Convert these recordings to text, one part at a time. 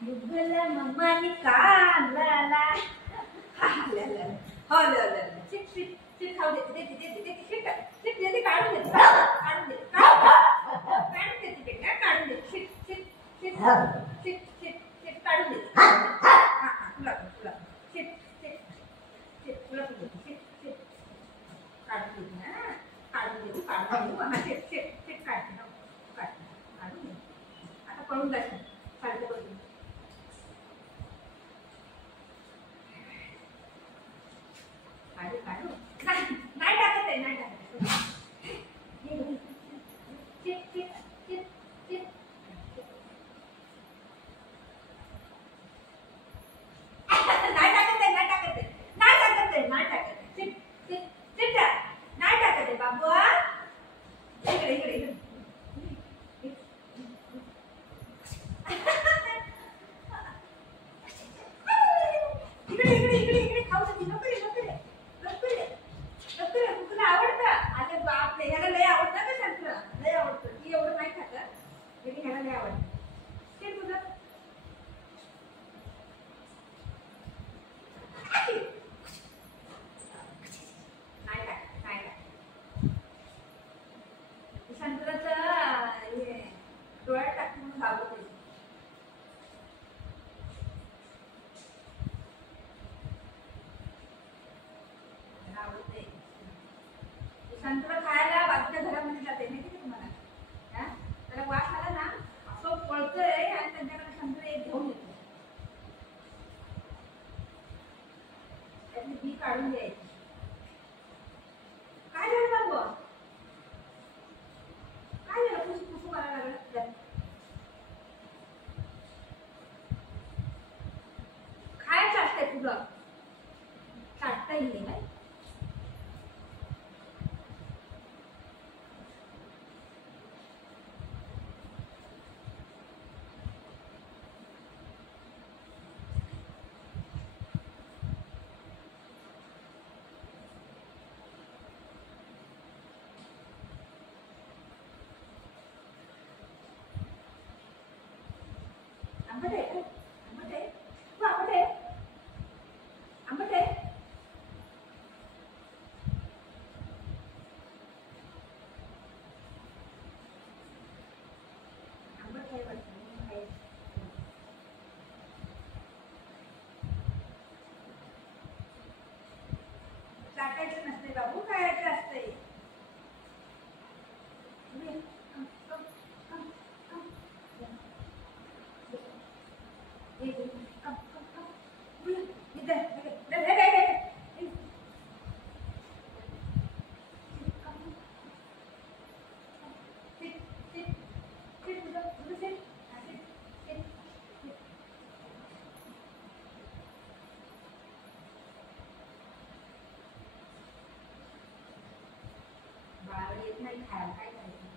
गुगला मम्मानी काढला हो chit chit chit खाऊ दे चिट दे काढून दे काढून दे काढून दे chit chit chit chit chit chit काढून दे तुला तुला चिट चिट चिट तुला चिट चिट काढून दे ना काढून दे हा चिट चिट चिट काढून दे आता पळून जाशील सारखं बघून नाही टाकत आहे नाही टाकत चिट चिट चिट चिट नाही टाकत आहे नाही टाकत आहे नाही टाकत आहे नाही टाकत आहे चिट चिट चिट नाही टाकत आहे बाबू इकडे इकडे इकडे इकडे इकडे इकडे इकडे खाऊ दे नको रे नको रे तुला आवडतं अरे बापरे ह्याला लय आवडतं का संत्रा लय आवडतं ती एवढं नाही खात तरी ह्याला लय आवडतं ते तुझं नाही टाक संत्राचं हे डोळ्यात टाकून लावत संत्र खायला बाजूच्या घरामध्ये जाते माहिती का तुम्हाला त्याला वास आला ना असं पळतोय आणि त्यांच्याकडे संत्र एक घेऊन येतो त्यातली बी काढून द्यायची काय झालं बाबू काय झालं पुसू पुसू करायला लागलं खायचं असतंय तुझं चाटता येईल नाही आंबट आहे आंबट आहे तू आंबट आहे आंबट आहे आंबट आहे वाटतं चाटायचं नसते बाबू खायचं असतंय बाळाला येत नाही खायला काय करायचं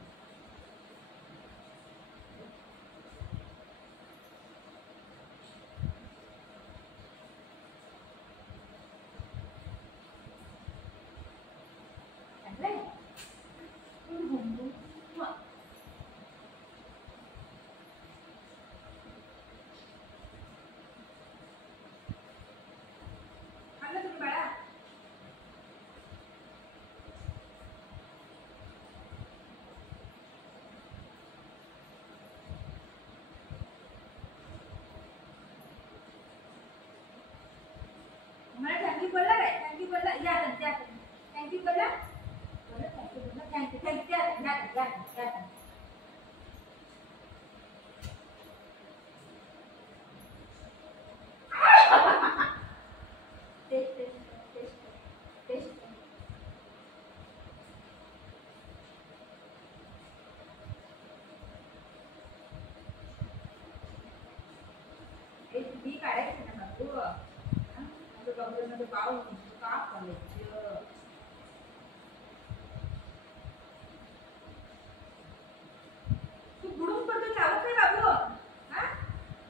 मला थँक्यू बोलला काय थँक्यू बोलला या थँक्यू बोलला थँक्यू या बी काढायचं ना बाबू कपड्यामध्ये पाऊस का करायचं तू गुडूम करतो चालत नाही बाबू हा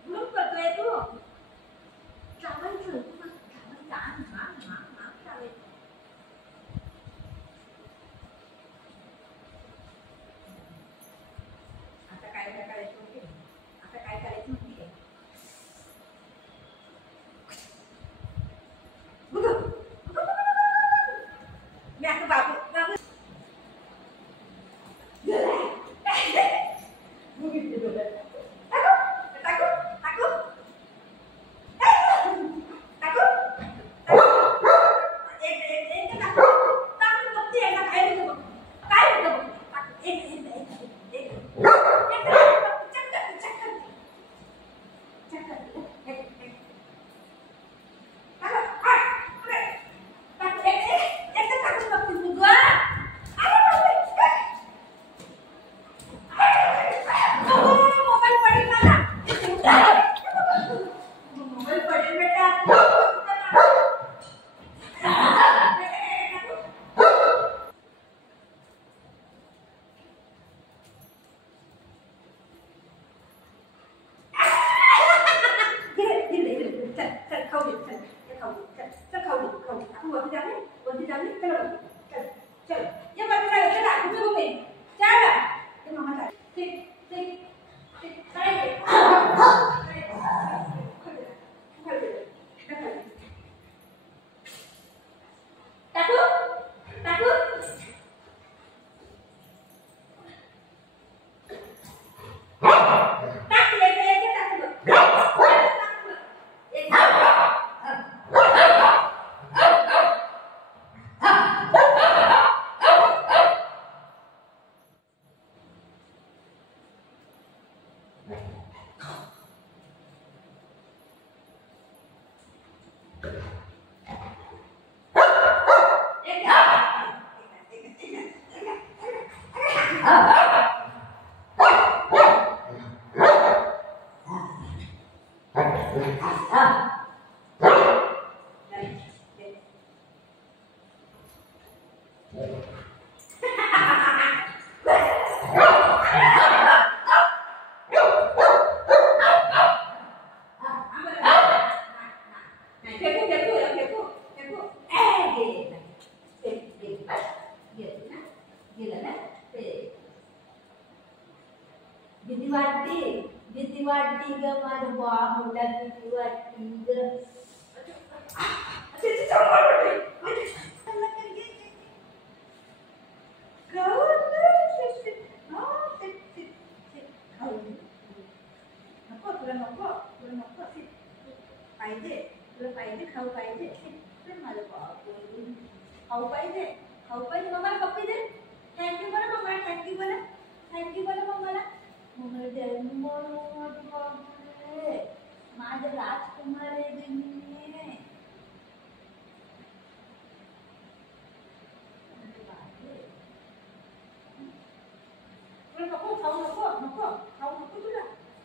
गुडूम करतोय तू चालायचं चालायचं आता काय करायचं आता काय करायचं भीती वाटते ग माझ्या मोठ्या भीती वाटते ग. पाहिजे खाऊ पाहिजे माझं खाऊ पाहिजे मम्मा पप्पी दे. थँक्यू बरं मम्मा, थँक्यू बरं मम्माला. माझं राजकुमार आहे. नको खाऊ नको तुला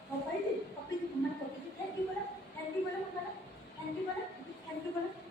खाऊ पाहिजे. पप्पी मम्मा पप्पी. थँक्यू बरं मम्माला. थँक्यू बरं.